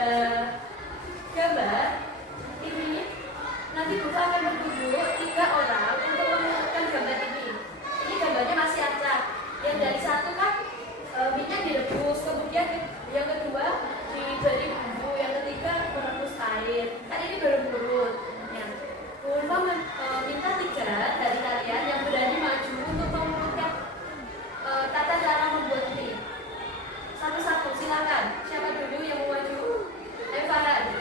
gambar ini, nanti Bufa akan menunjuk 3 orang untuk menentukan gambar ini. Ini gambarnya masih acak. Yang dari satu kan minyak direbus, kemudian yang kedua diberi bumbu, yang ketiga merebus air. Kan ini berurut-urut. Nah, Bufa minta 3 dari kalian yang berani maju untuk mengurutkan tata cara membuat mie. Satu-satu, silakan. Siapa dulu yang mau maju? Ayo Farhan.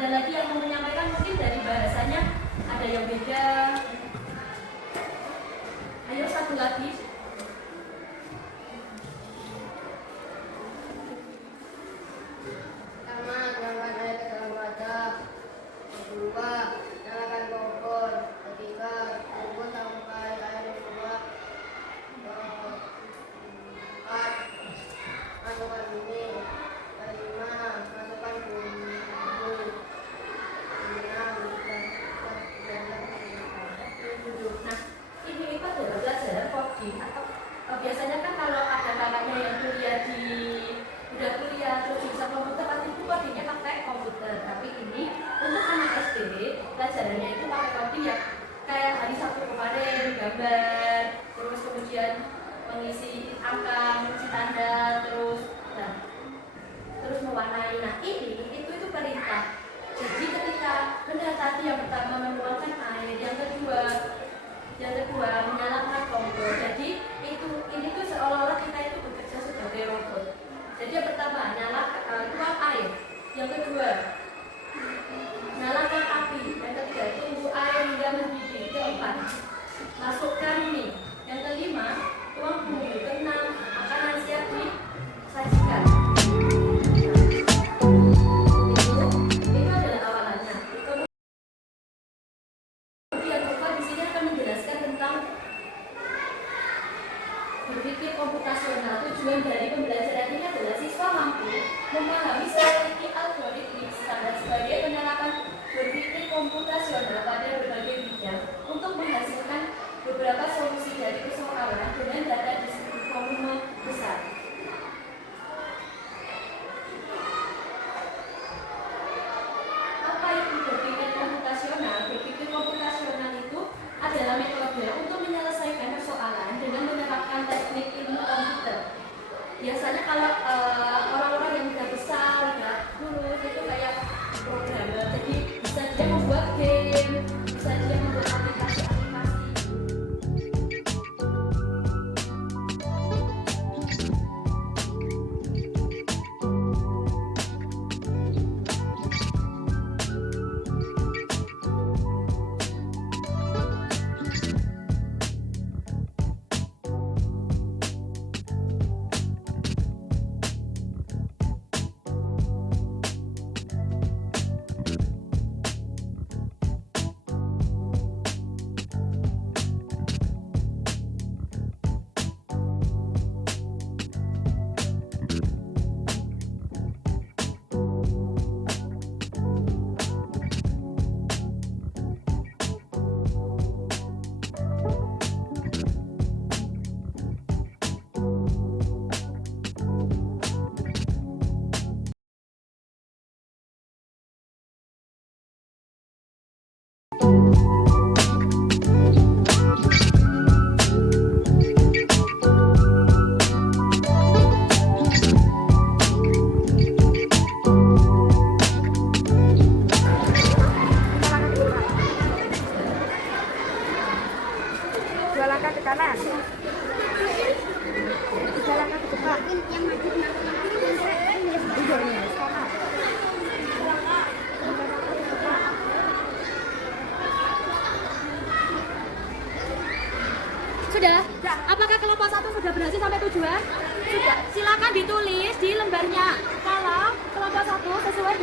Ada lagi yang mau menyampaikan, mungkin dari bahasanya ada yang beda. Ayo satu lagi. Pertama, nyalakan air ke dalam wadah. Kedua, nyalakan kompor. Ketiga, tunggu sampai air keluar. Keempat, masukkan mie. Kelima, masukkan bumbu. Nah, ini itu adalah pelajaran coding atau biasanya kan kalau ada kakaknya yang udah kuliah terus bisa komputer, pasti itu codingnya pakai komputer. Tapi ini untuk anak SD pelajarannya itu pakai coding ya, kayak hari Sabtu kemarin gambar, terus kemudian mengisi angka, mengisi tanda, terus mewarnai. Nah ini itu perintah. Jadi ketika benar tadi yang pertama menuangkan air, yang kedua menyalakan kompor. Jadi ini tuh seolah-olah kita itu bekerja sebagai robot. Jadi yang pertama tuang air, yang kedua nyalakan api, yang ketiga tunggu air hingga mendidih, keempat masukkan mie, yang kelima tuang bumbu, keenam makanan siap disajikan. Berpikir komputasional. Tujuan dari pembelajaran ini adalah siswa mampu memahami strategi algoritmik standar sebagai penerapan berpikir komputasional pada berbagai bidang untuk menghasilkan beberapa solusi dari persoalan dengan data di volume besar. Apa itu berpikir komputasional? Berpikir komputasional itu adalah metode untuk menyelesaikan persoalan dengan menerapkan teknik ilmu komputer. Biasanya kalau orang-orang yang udah besar, udah lulus itu kayak programmer, jadi bisa dia membuat game, bisa dia membuat aplikasi-aplikasi. Sudah? Apakah kelompok 1 sudah berhasil sampai tujuan? Sudah, silakan ditulis di lembarnya. Kalau kelompok 1 sesuai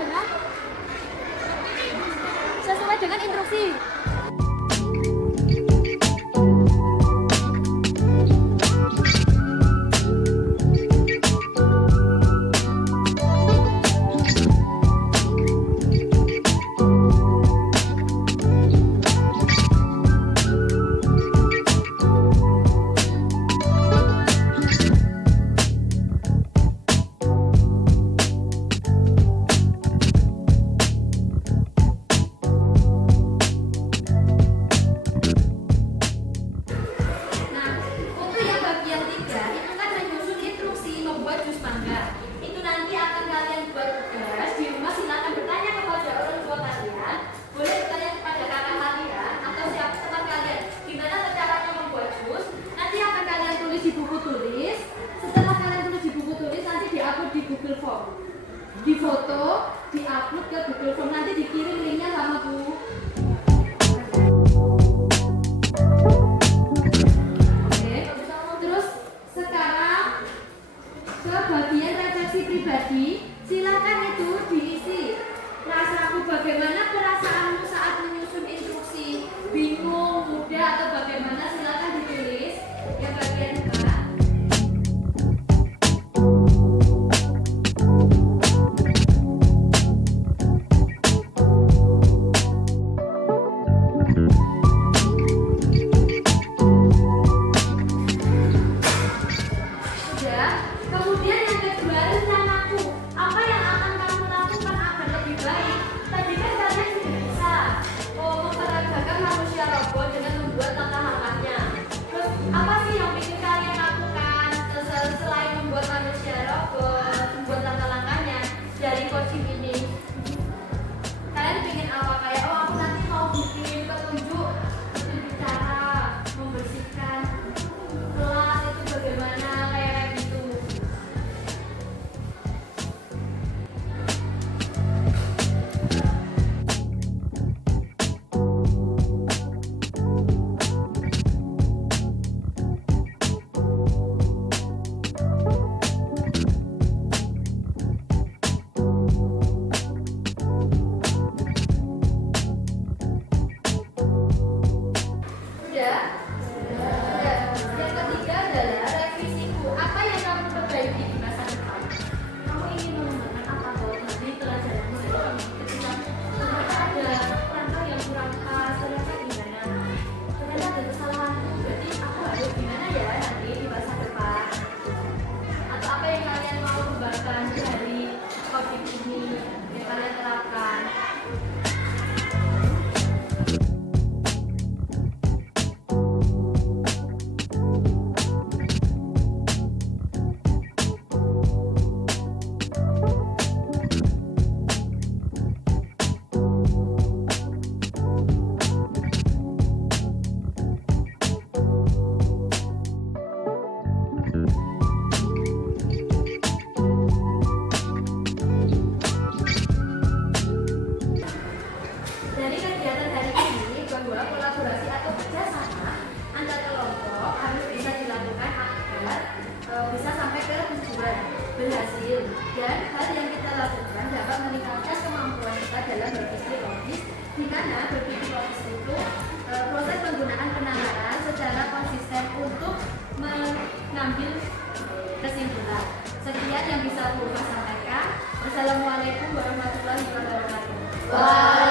dengan instruksi. Nah, untuk yang bagian 3 itu kan menyusun instruksi membuat jus mangga. Itu nanti akan kalian buat tugas di rumah. Silakan bertanya kepada orang tua kalian, boleh bertanya kepada kakak kalian atau siapa teman kalian gimana caranya membuat jus. Nanti akan kalian tulis di buku tulis. Setelah kalian tulis di buku tulis, nanti diupload di Google Form, difoto, diupload ke Google Form, nanti dikirim linknya sama Bu. Terus sekarang ke bagian refleksi pribadi, silakan itu diisi. Perasaanmu bagaimana, perasaanmu saat menyusun instruksi, bingung, mudah atau bagaimana, silakan ditulis. Yang bagian 4. Kemudian yang kedua, rencanaku. Apa yang akan kamu lakukan agar lebih baik? Tadi kan kalian sudah bisa memperagakan manusia robot dengan membuat langkah-langkahnya. Terus apa sih yang ingin kalian lakukan selain membuat manusia robot, membuat langkah-langkahnya dari coaching ini? Kalian ingin apa? Kayak aku nanti mau bikin petunjuk cara membersihkan kelas itu bagaimana, kayak gitu. Sudah? Sudah. Yang ketiga adalah revisiku. Apa yang kamu perbaiki di masa depan? Kamu ingin mengembangkan apa kalau nanti pelajaranmu ketika ternyata ada langkah yang kurang pas, ternyata gimana? Ternyata ada kesalahanku, berarti aku harus gimana ya nanti di masa depan? Atau apa yang kalian mau kembangkan dari COVID ini yang kalian terapkan? Dari kegiatan hari ini bahwa kolaborasi atau kerjasama antar kelompok harus bisa dilakukan agar bisa sampai ke tujuan berhasil, dan hal yang kita lakukan dapat meningkatkan kemampuan kita dalam berpikir logis, di mana berpikir logis itu proses penggunaan penalaran secara konsisten untuk mengambil kesimpulan. Sekian yang bisa aku sampaikan. Wassalamualaikum warahmatullahi wabarakatuh.